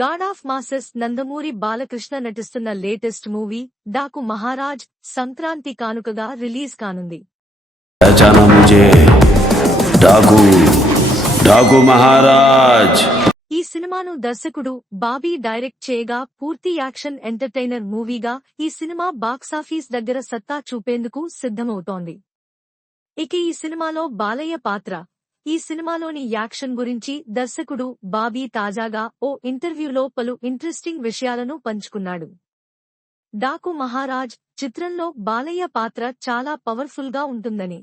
God of masses Nandamuri Balakrishna నటిస్తున్న latest movie Daaku Maharaj Sankranti కానుకగా release కానుంది. ఈ సినిమాను దర్శకుడు బాబీ డైరెక్ట్ చేయగా పూర్తి యాక్షన్ ఎంటర్టైనర్ మూవీగా ఈ సినిమా బాక్సాఫీస్ దగ్గర సత్తా చూపేందుకు సిద్ధమవుతోంది. ఇక ఈ సినిమాలో బాలయ్య పాత్ర ఈ సినిమాలోని యాక్షన్ గురించి దర్శకుడు బాబీ తాజాగా ఓ ఇంటర్వ్యూలో పలు ఇంట్రెస్టింగ్ విషయాలను పంచుకున్నాడు. డాకు మహారాజ్ చిత్రంలో బాలయ్య పాత్ర చాలా పవర్ఫుల్గా ఉంటుందని.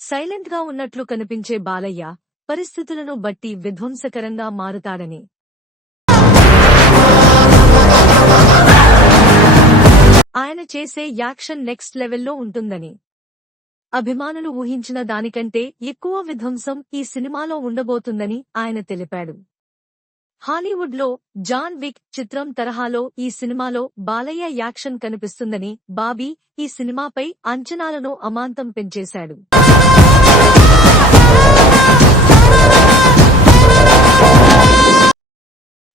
సైలెంట్గా ఉన్నట్లు కనిపించే బాలయ్య పరిస్థితులను బట్టి విధ్వంసకరంగా మారుతాడని. ఆయన చేసే యాక్షన్ నెక్స్ట్ లెవెల్లో ఉంటుందని. అభిమానులు ఊహించిన దానికంటే ఎక్కువ విధ్వంసం ఈ సినిమాలో ఉండబోతుందని ఆయన తెలిపాడు. హాలీవుడ్లో జాన్ విక్ చిత్రం తరహాలో ఈ సినిమాలో బాలయ్య యాక్షన్ కనిపిస్తుందని బాబీ ఈ సినిమాపై అంచనాలను అమాంతం పెంచేశాడు.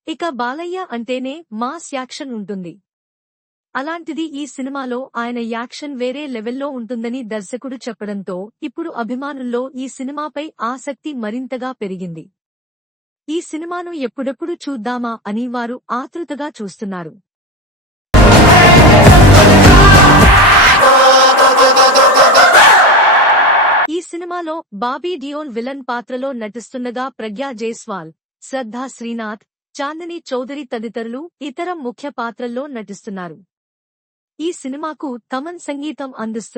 ఇక బాలయ్య అంటేనే మాస్ యాక్షన్ ఉంటుంది. అలాంటిది ఈ సినిమాలో ఆయన యాక్షన్ వేరే లెవెల్లో ఉంటుందని దర్శకుడు చెప్పడంతో ఇప్పుడు అభిమానుల్లో ఈ సినిమాపై ఆసక్తి మరింతగా పెరిగింది. ఈ సినిమాను ఎప్పుడెప్పుడు చూద్దామా అని వారు ఆతృతగా చూస్తున్నారు. ఈ సినిమాలో బాబీ డియోల్ విలన్ పాత్రలో నటిస్తుండగా ప్రజ్ఞా జైస్వాల్ శ్రద్ధా శ్రీనాథ్ చాందిని చౌదరి తదితరులు ఇతర ముఖ్య పాత్రల్లో నటిస్తున్నారు. ఈ సినిమాకు తమన్ సంగీతం అందిస్తున్నారు.